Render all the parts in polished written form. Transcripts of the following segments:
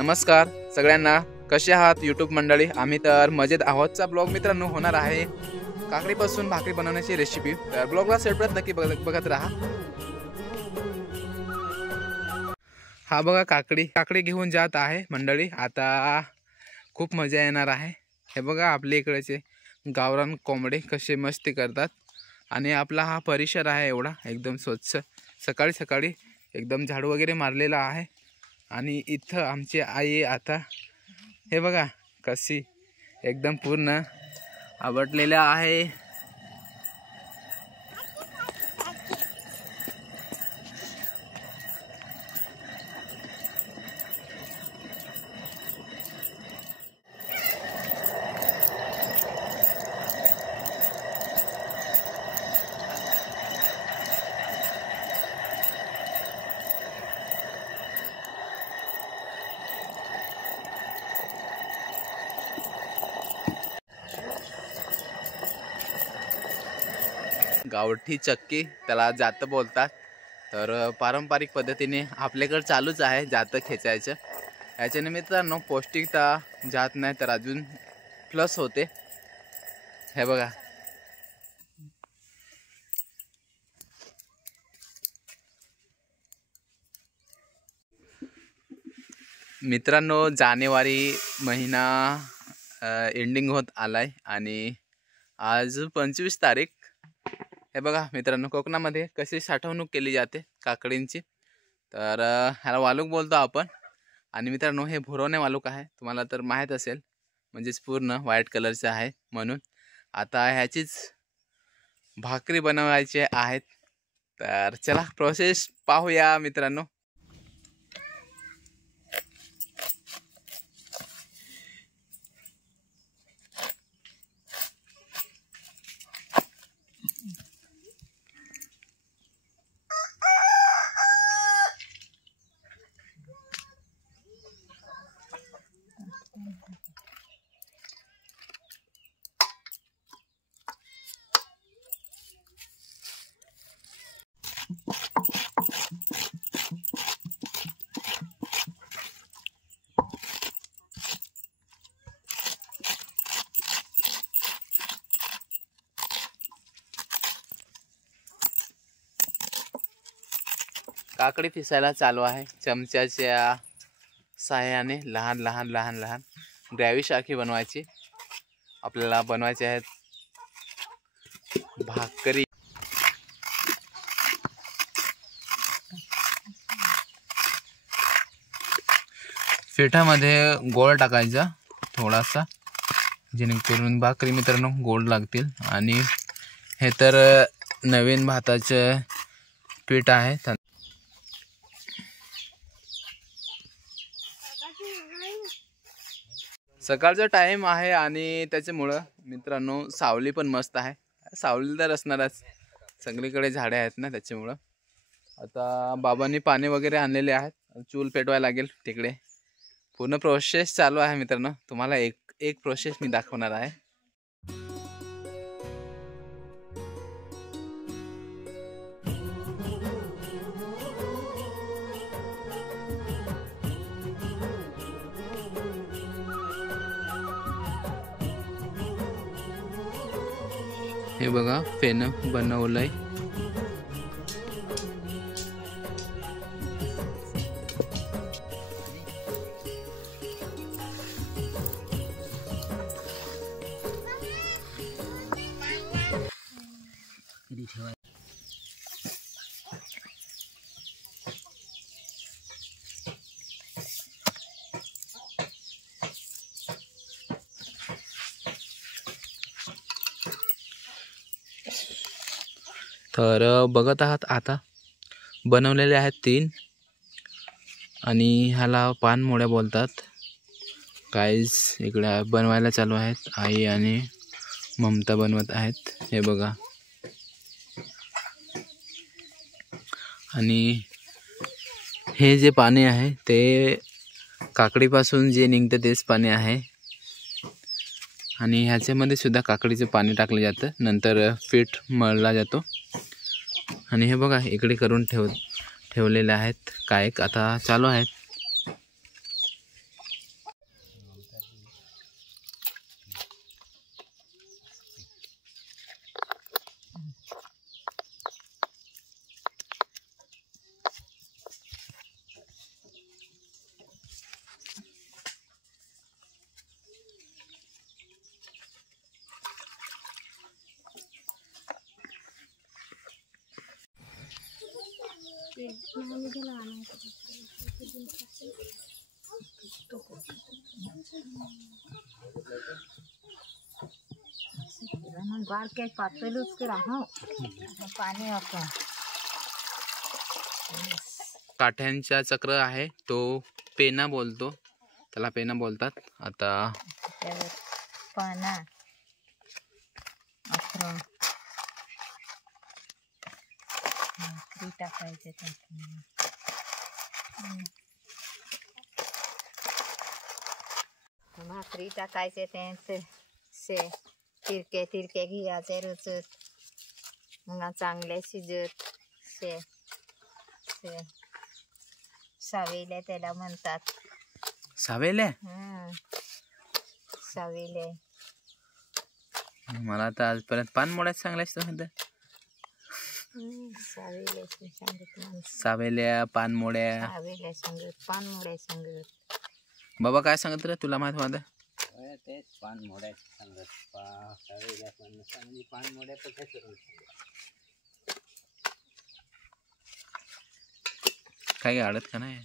नमस्कार सगळ्यांना, कसे आहात यूट्यूब मंडळी? आम्ही तर मजेत आहोतचा ब्लॉग मित्रांनो होणार आहे काकडीपासून भाकरी बनवण्याची रेसिपी। तर ब्लॉगला शेवटपर्यंत नक्की बघत राहा। हा बघा काकडी घेऊन जात आहे मंडळी। आता खूप मजा येणार आहे। हे बघा आपल्या इकडेचे गावरान कोंबडे कसे मस्ती करतात आणि आपला हा परिसर आहे एवढा एकदम स्वच्छ। सकाळी सकाळी एकदम झाडू वगैरे मारलेला आहे आणि इथं आमची आई आता हे बघा कशी एकदम पूर्ण आवडलेला आहे। गावठी चक्की त्याला जात बोलतात। तर पारंपरिक पद्धतीने आपल्याकडे चालूच आहे जात खेचायचं। याच्या निमित्तानं पौष्टिकता जात नाही तर अजून प्लस होते। हे बघा मित्रांनो, जानेवारी महिना एंडिंग होत आलाय आणि आज 25 तारीख। हे बघा मित्रांनो, कोकणामध्ये कशी साठवणूक केली जाते काकडींची। तर ह्याला वालूक बोलतो आपण। आणि मित्रांनो हे भुरवणे वालूक आहे, तुम्हाला तर माहीत असेल, म्हणजेच पूर्ण व्हाईट कलरचे आहे म्हणून। आता ह्याचीच भाकरी बनवायची आहेत। तर चला प्रोसेस पाहूया मित्रांनो। काकडी पिसायला चालू आहे चमच्याच्या साहाय्याने। लहान लहान लहान लहान ग्रॅव्ही सारखी बनवायची आपल्याला। बनवायचे आहेत भाकरी। पिठामध्ये गोळ टाकायचा थोडासा, जेणेकरून भाकरी मित्रांनो गोड लागतील। आणि हे तर नवीन भाताचे पीठ आहे। सकाळचा टाइम आहे आणि त्याच्यामुळं मित्रांनो सावली पण मस्त आहे। सावली तर असणारच, सगळीकडे झाडे आहेत ना त्याच्यामुळं। आता बाबांनी पाणी वगैरे आणलेले आहेत, चूल पेटवायला लागेल तिकडे। पूर्ण प्रोसेस चालू आहे मित्रांनो, तुम्हाला एक प्रोसेस मी दाखवणार आहे। हे बघा फेन बनवलंय। तर बघत आहात आता बनवलेले आहेत 3 आणि ह्याला पानमोड्या बोलतात। गाईज इकडे बनवायला चालू आहेत, आई आणि ममता बनवत आहेत। हे बघा, आणि हे जे पाणी आहे ते काकडीपासून जे निघते तेच पाणी आहे। आणि ह्याच्यामध्ये सुद्धा काकडीचे पाणी टाकले जातं, नंतर पीठ मळला जातो। आणि हे बघा इकडे करून ठेवलेले आहेत कायक, आता चालू आहेत। बारके पातळूच करा हो पाणी आपण काठ्यांचा चक्र आहे तो पेना बोलतो, त्याला पेना बोलतात. आता त्यावर पाना अकरा भाकरी टाकायचे त्यात. भाकरी टाकायचे त्यात शे तिरके तिरके घ्यायचे रुचत मग चांगले शिजत शे शे सावेले त्याला म्हणतात. सावेले सावेले मला तर आजपर्यंत पानमोड्याच सांगलायस तू. सावेले सांगत सावेल्या पानमोड्या सावेले सांगत पानमुळे सांगत. बाबा काय सांगत रे तुला माहित होतं? तेच पानमोड्या सांगत पानमोड्या काय अडत का नाही?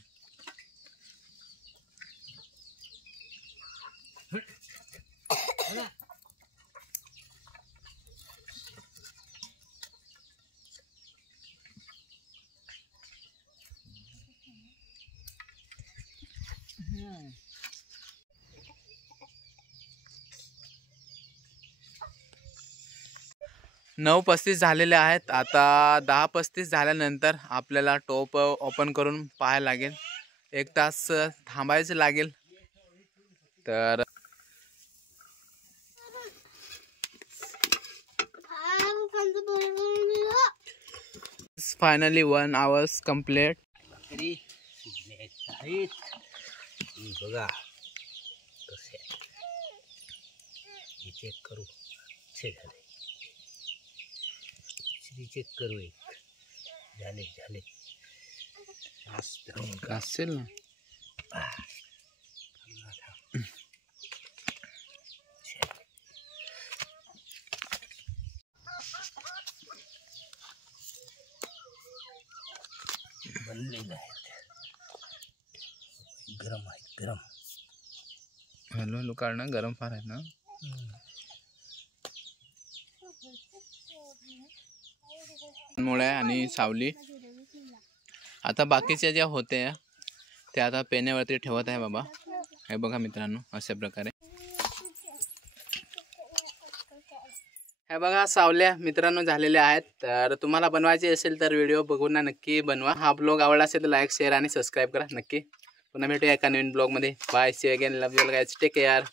नऊ 35 झालेले आहेत. आता 10:35 झाल्यानंतर आपल्याला टोप ओपन करून पाहायला लागेल. 1 तास थांबायचं लागेल. तर फायनली 1 hour कंप्लीट. बघा कसे चेक करू चेक करू एक झाले झाले असेल ना. बनलेले आहेत गरम आहेत गरम. हॅलो हॅलो काढणं गरम फार आहेत ना. मोळ्या आणि सावली आता बाकीच्या ज्या होत्या त्या आता पेण्यावरती ठेवत आहे बाबा. हे बघा मित्रांनो अशा प्रकारे हे बघा सावल्या मित्रांनो झालेल्या आहेत. तर तुम्हाला बनवायचे असेल तर व्हिडिओ बघून ना नक्की बनवा. हा ब्लॉग आवडला असेल तर लाईक शेअर आणि सबस्क्राईब करा नक्की. पुन्हा भेटूया एका नवीन ब्लॉगमध्ये. Bye see again love you guys take care.